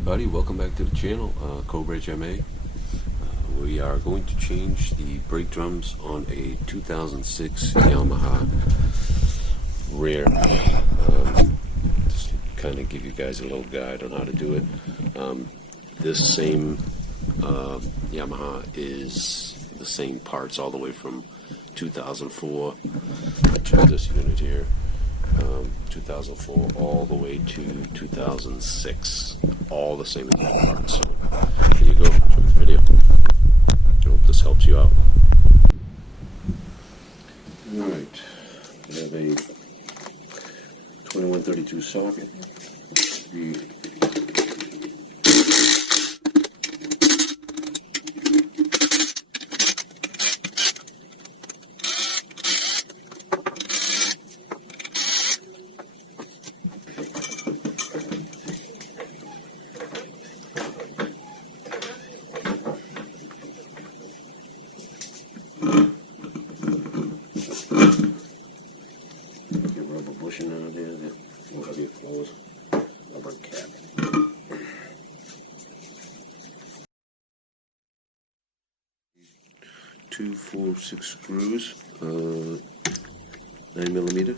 everybody, welcome back to the channel, Cobra HMA. We are going to change the brake drums on a 2006 Yamaha rear. Just kind of give you guys a little guide on how to do it. This same Yamaha is the same parts all the way from 2004. Check this unit here. 2004 all the way to 2006, all the same exact parts. So here you go, check the video. I hope this helps you out. Alright, we have a 2132 socket. Bushing out there that will have you close rubber cap. 2, 4, 6 screws, 9mm.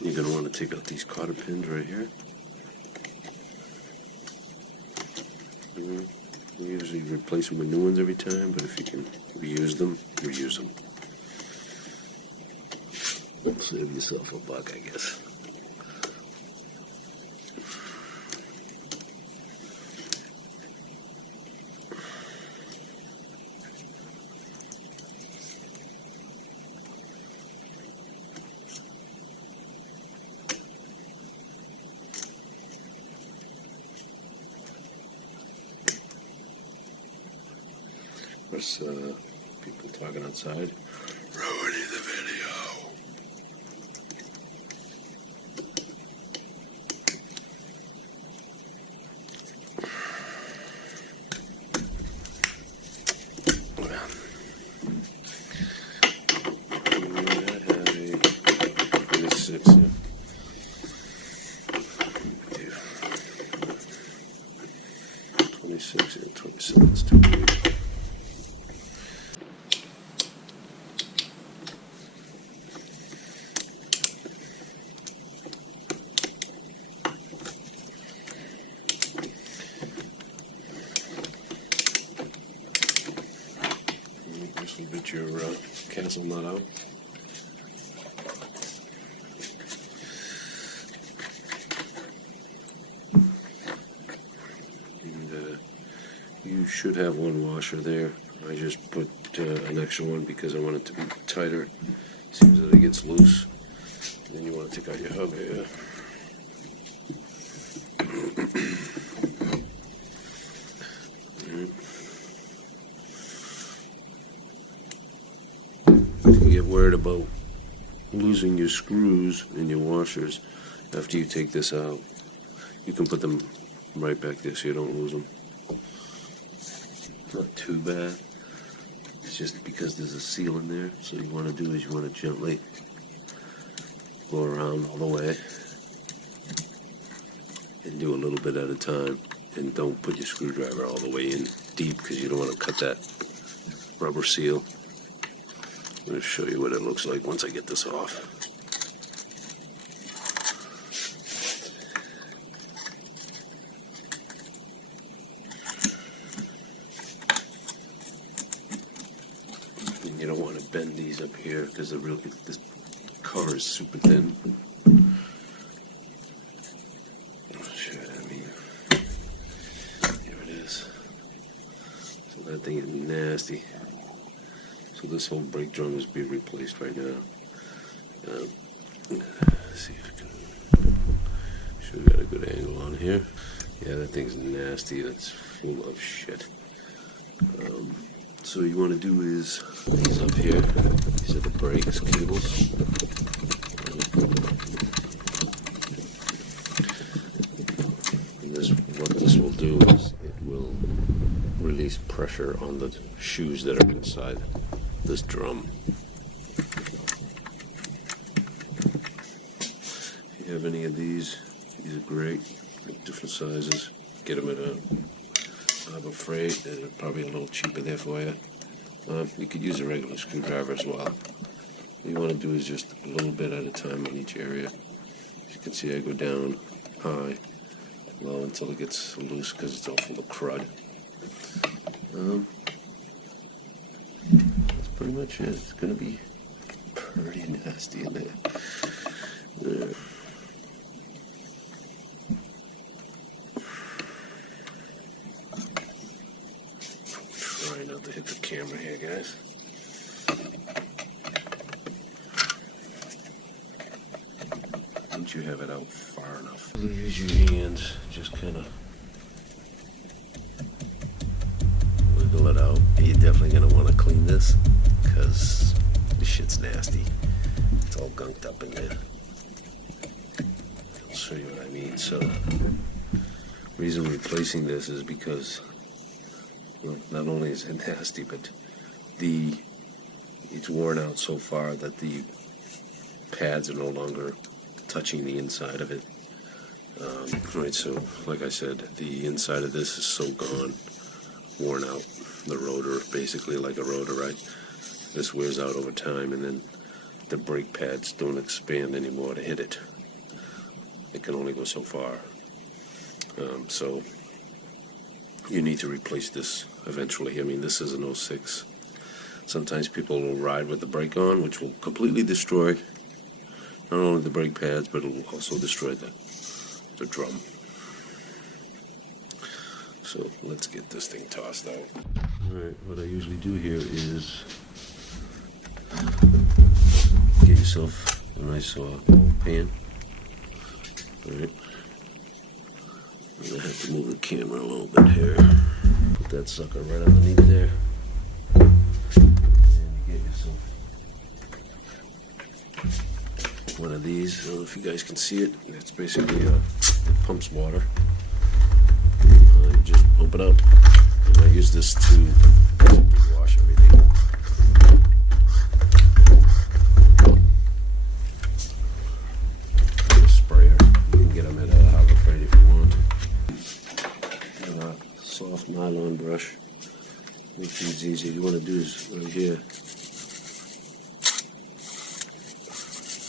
You're going to want to take out these cotter pins right here. You usually replace them with new ones every time, but if you can reuse them, reuse them. Save yourself a buck, I guess. Of course, people talking outside, ruining the video. I have a 26 here. 26 and 27 is too big. This will get your cancel nut out. And you should have one washer there. I just put an extra one because I want it to be tighter. Seems that it gets loose. And then you want to take out your hub here. If you get worried about losing your screws and your washers after you take this out, you can put them right back there so you don't lose them. Not too bad. It's just because there's a seal in there. So what you want to do is you want to gently go around all the way and do a little bit at a time. And don't put your screwdriver all the way in deep because you don't want to cut that rubber seal. I'm going to show you what it looks like once I get this off. And you don't want to bend these up here because this cover is super thin. Here it is. So that thing is nasty. So this whole brake drum is being replaced right now. Let's see if I can. Should have got a good angle on here. Yeah, that thing's nasty. That's full of shit. So you want to do is these up here. These are the brakes cables. pressure on the shoes that are inside this drum. If you have any of these are great, different sizes. Get them at a Harbor Freight. They're probably a little cheaper there for you. You could use a regular screwdriver as well. What you want to do is just a little bit at a time on each area. As you can see, I go down high, low until it gets loose because it's all full of crud. That's pretty much it. It's going to be pretty nasty in there. There. Try not to hit the camera here, guys. Once you have it out far enough, use your hands, just kind of wiggle it out. You're definitely going to want to clean this because this shit's nasty. It's all gunked up in there. I'll show you what I mean. So, the reason we're replacing this is because, well, not only is it nasty, but it's worn out so far that the pads are no longer touching the inside of it. Right, so like I said, the inside of this is so gone, worn out. The rotor, basically like a rotor, right? This wears out over time, and then the brake pads don't expand anymore to hit it. It can only go so far. So you need to replace this eventually. I mean, this is an 06. Sometimes people will ride with the brake on, which will completely destroy not only the brake pads, but it will also destroy the drum. So let's get this thing tossed out. Alright, what I usually do here is get yourself a nice pan. Alright. I'm going to have to move the camera a little bit here. Put that sucker right underneath there. And get yourself one of these. I don't know if you guys can see it. It's basically it pumps water. You just pump it up. And I use this to wash everything. A sprayer. You can get them at a Harbor Freight if you want. And a soft nylon brush. Makes things easy. What you want to do is right here. You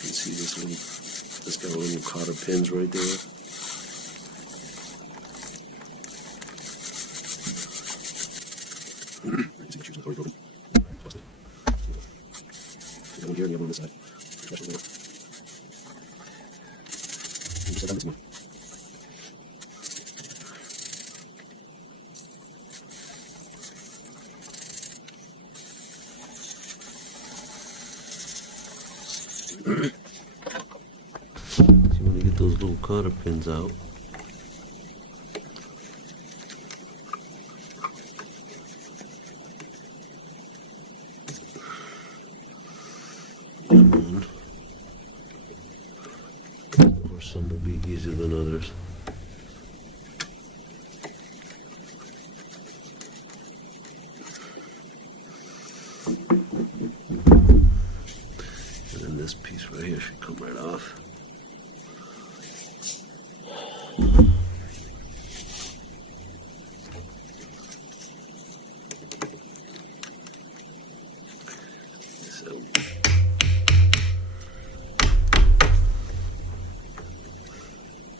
can see this one. It's got a little cotter pins right there. One here and the other on this side. So you want to get those little cotter pins out. Some will be easier than others. And then this piece right here should come right off. So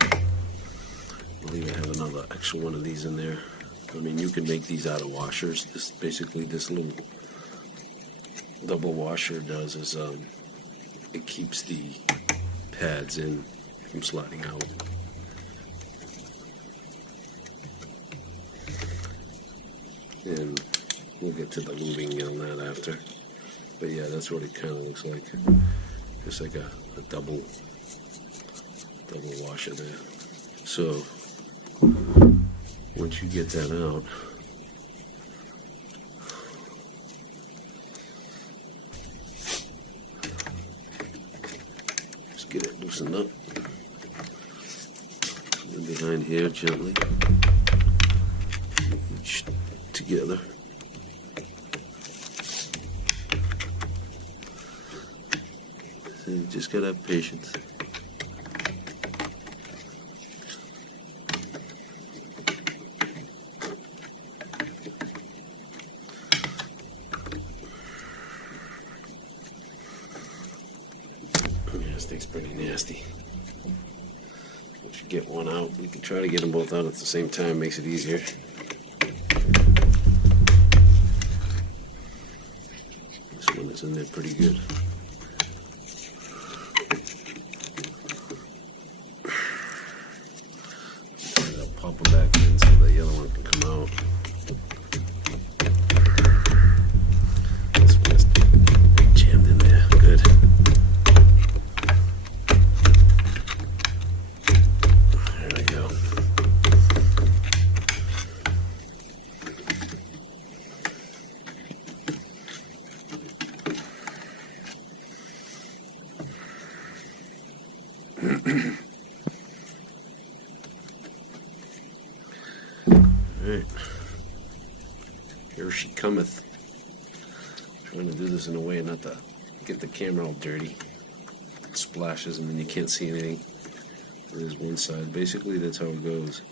I believe I have another extra one of these in there. I mean, you can make these out of washers. This basically, this little double washer does is it keeps the pads in from sliding out. And we'll get to the lubing on that after. But yeah, that's what it kind of looks like. Just like a double washer there. So once you get that out, just get it loosened up. And behind here gently to together. So you just gotta have patience. This thing's pretty nasty. Once you get one out, we can try to get them both out at the same time, makes it easier. This one is in there pretty good. I'll pop them back in so the yellow one can come out. This one is jammed in there, good. There we go. Alright, here she cometh. Trying to do this in a way not to get the camera all dirty. Splashes and then you can't see anything. There's one side. Basically, that's how it goes.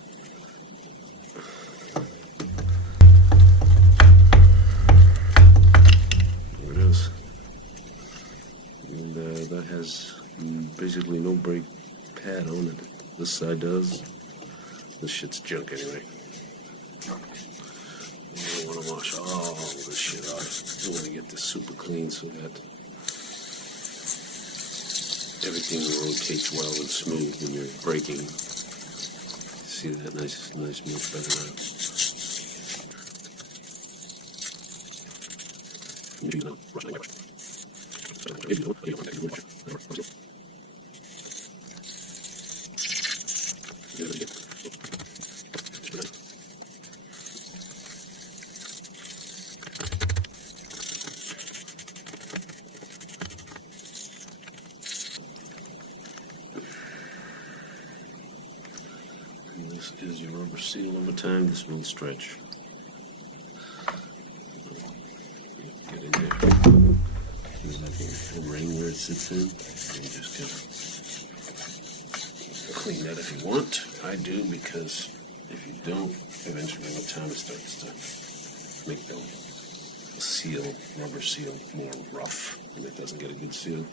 There it is. And that has basically no brake pad on it. This side does. This shit's junk anyway. I want to wash all this shit off. I want to get this super clean so that everything rotates well and smooth when you're braking. See that nice much better now. This is your rubber seal over time. This will stretch. Get in there. There's like a ring where it sits in. You just gotta clean that if you want. I do, because if you don't, eventually over time it starts to make the seal, rubber seal, more rough, and it doesn't get a good seal.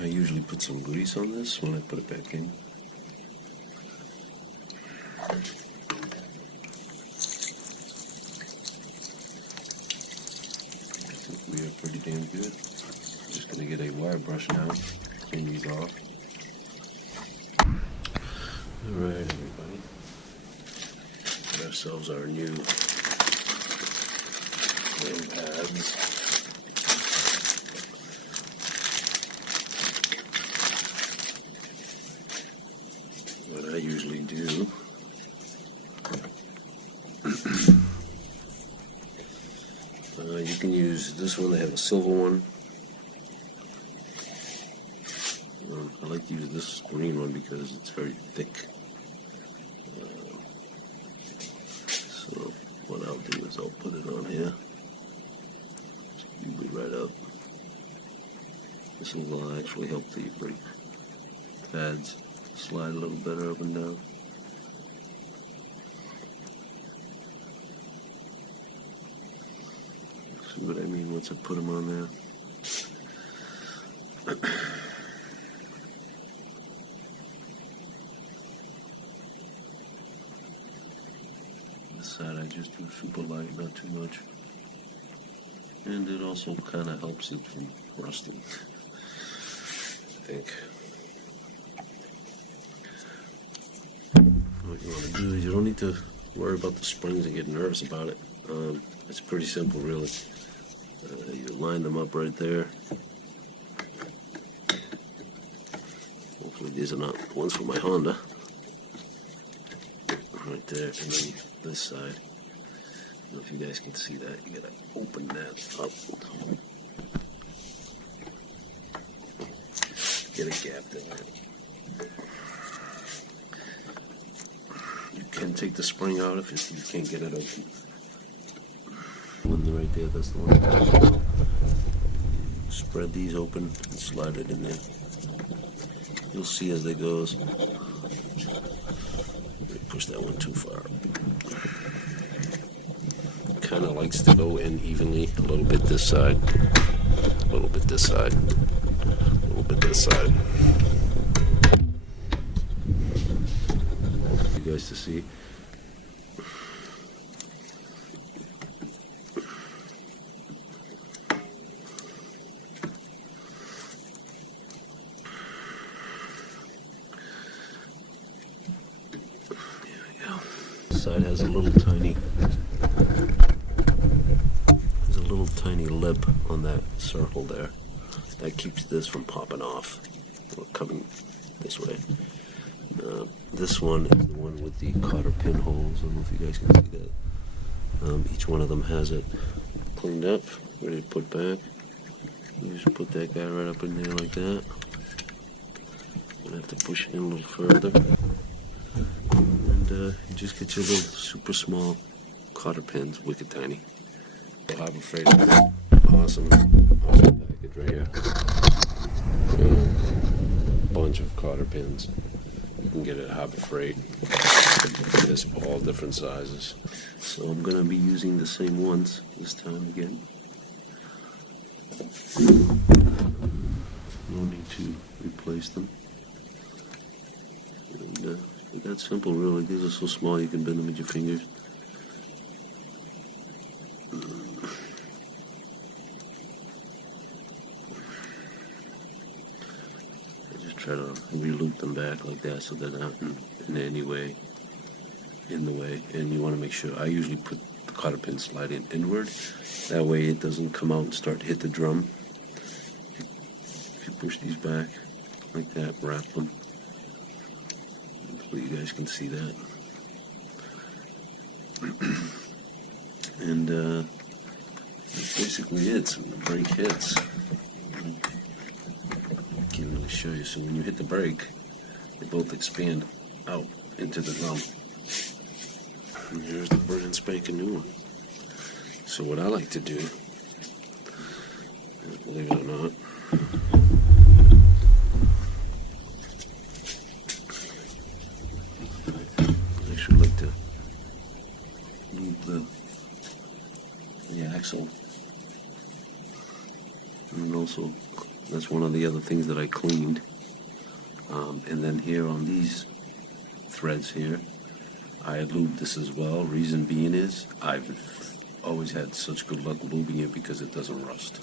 I usually put some grease on this when I put it back in. I think we are pretty damn good. I'm just going to get a wire brush now, clean these off. Alright, everybody. Get ourselves our new clean pads. What I usually do you can use this one. They have a silver one. I like to use this green one because it's very thick. So what I'll do is I'll put it on here. Move it right up. This will actually help the brake pads slide a little better up and down. See what I mean once I put them on there? This side I just do super light, not too much. And it also kind of helps it from rusting, I think. What you want to do is you don't need to worry about the springs and get nervous about it. It's pretty simple, really. You line them up right there. Hopefully these are not the ones for my Honda. Right there, and then this side. I don't know if you guys can see that. You gotta open that up. Get a gap there. You can take the spring out if you can't get it open. One right there, that's the one. Spread these open and slide it in there. You'll see as it goes. Push that one too far. Kind of likes to go in evenly. A little bit this side, a little bit this side, a little bit this side. You guys to see. Side has a little tiny lip on that circle there. That keeps this from popping off or coming this way. This one is the one with the cotter pin holes. I don't know if you guys can see that. Each one of them has it cleaned up, ready to put back. You just put that guy right up in there like that. You'll have to push it in a little further. You just get your little super small cotter pins, wicked tiny. Harbor Freight, awesome package right here. Bunch of cotter pins. You can get it at Harbor Freight. There's all different sizes. So I'm going to be using the same ones this time again. No need to replace them. And, that's simple, really. These are so small you can bend them with your fingers. I just try to re-loop them back like that so they're not in any way in the way. And you want to make sure, I usually put the cotter pin slide inward. That way it doesn't come out and start to hit the drum. If you push these back like that, wrap them. You guys can see that. And that's basically it. So the brake hits. I can't really show you. So when you hit the brake, they both expand out into the drum. And here's the brand spanking new one. So what I like to do, believe it or not, the axle, and also that's one of the other things that I cleaned. And then here on these threads here, I lubed this as well. Reason being is I've always had such good luck lubing it because it doesn't rust.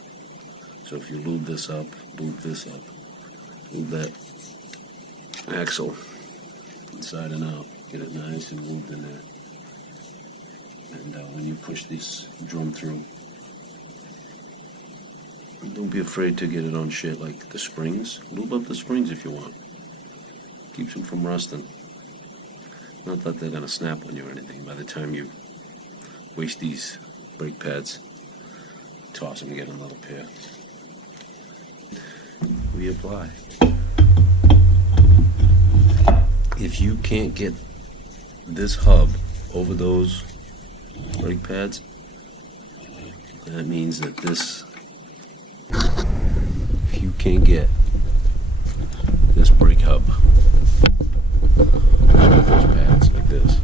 So if you lube this up, lube this up, lube that axle inside and out, get it nice and lubed in there. And when you push this drum through, don't be afraid to get it on shit like the springs. Lube up the springs if you want. Keeps them from rusting. Not that they're going to snap on you or anything. By the time you waste these brake pads, toss them and get another pair. Reapply. If you can't get this hub over those brake pads, that means that this, if you can't get this brake hub over those pads like this,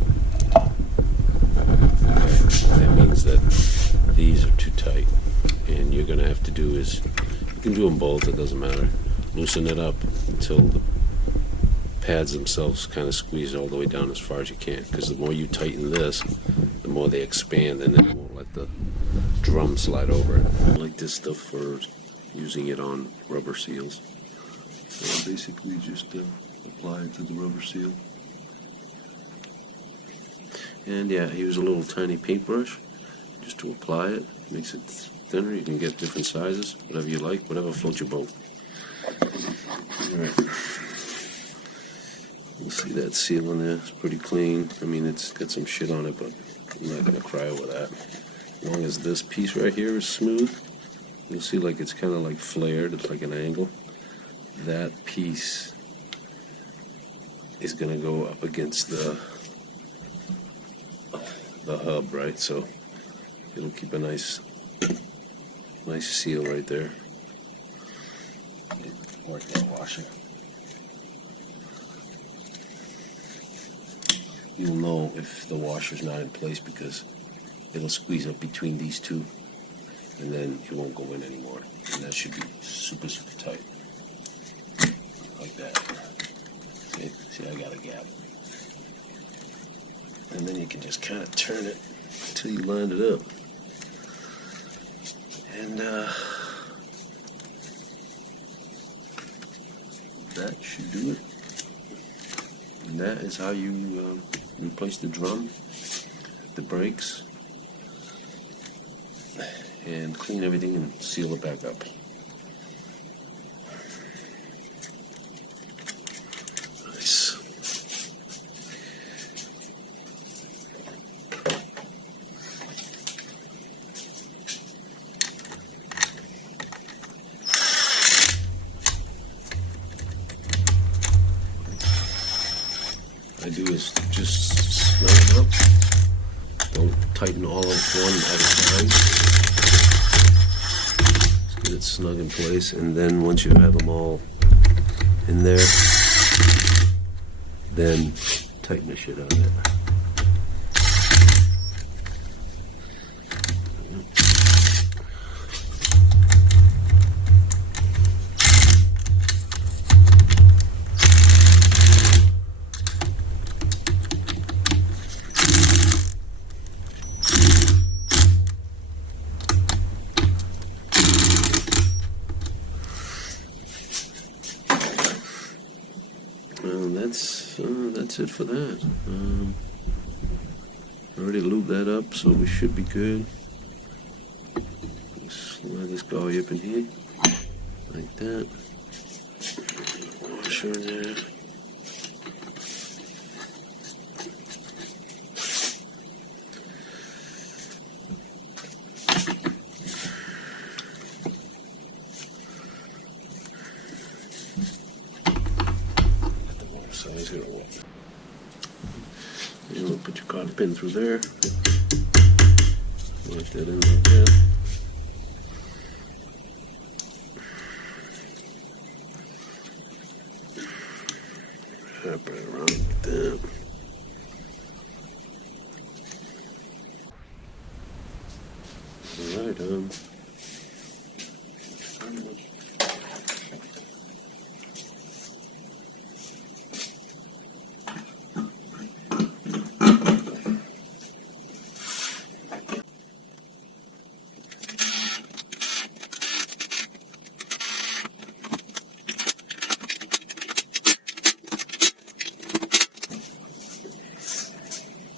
okay, that means that these are too tight, and you're going to have to do is, you can do them both, it doesn't matter, loosen it up until the pads themselves kind of squeeze all the way down as far as you can, because the more you tighten this, the more they expand, and then it won't let the drum slide over it. I like this stuff for using it on rubber seals. So basically just apply it to the rubber seal. And yeah, I use a little tiny paintbrush just to apply it. Makes it thinner. You can get different sizes, whatever you like, whatever floats your boat. Alright. You see that seal in there? It's pretty clean. I mean, it's got some shit on it, but I'm not going to cry over that. As long as this piece right here is smooth, you'll see like it's kind of like flared. It's like an angle. That piece is going to go up against the hub, right? So it'll keep a nice seal right there. Work that washer. You'll know if the washer's not in place because it'll squeeze up between these two, and then it won't go in anymore. And that should be super, super tight. Like that. See, I got a gap. And then you can just kind of turn it until you line it up. And that should do it. And that is how you replace the drum, the brakes, and clean everything and seal it back up. Nice. I do is just snug it up. Don't tighten all of one at a time. Just get it snug in place, and then once you have them all in there, then tighten the shit out of it. That's it for that. I already lubed that up, so we should be good. Slide this guy up in here, like that. Washer in there. He's gonna walk. You're gonna put your cotter pin through there. Like that in like that. Wrap it around like that. Alright,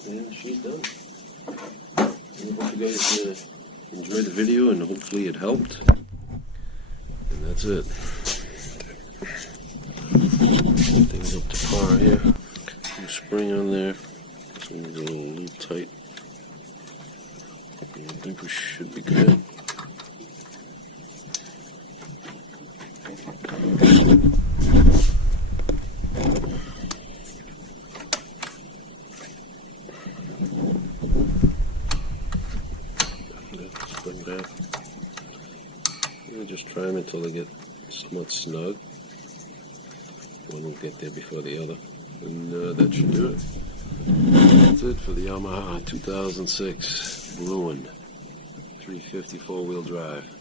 and she's done. I hope you guys enjoyed the video, and hopefully it helped. And that's it. Everything's up to par here. New spring on there. This one's a little tight. I think we should be good. Back. Just try them until they get somewhat snug. One will get there before the other, and that should do it. That's it for the Yamaha 2006 Bruin 350 4-wheel drive.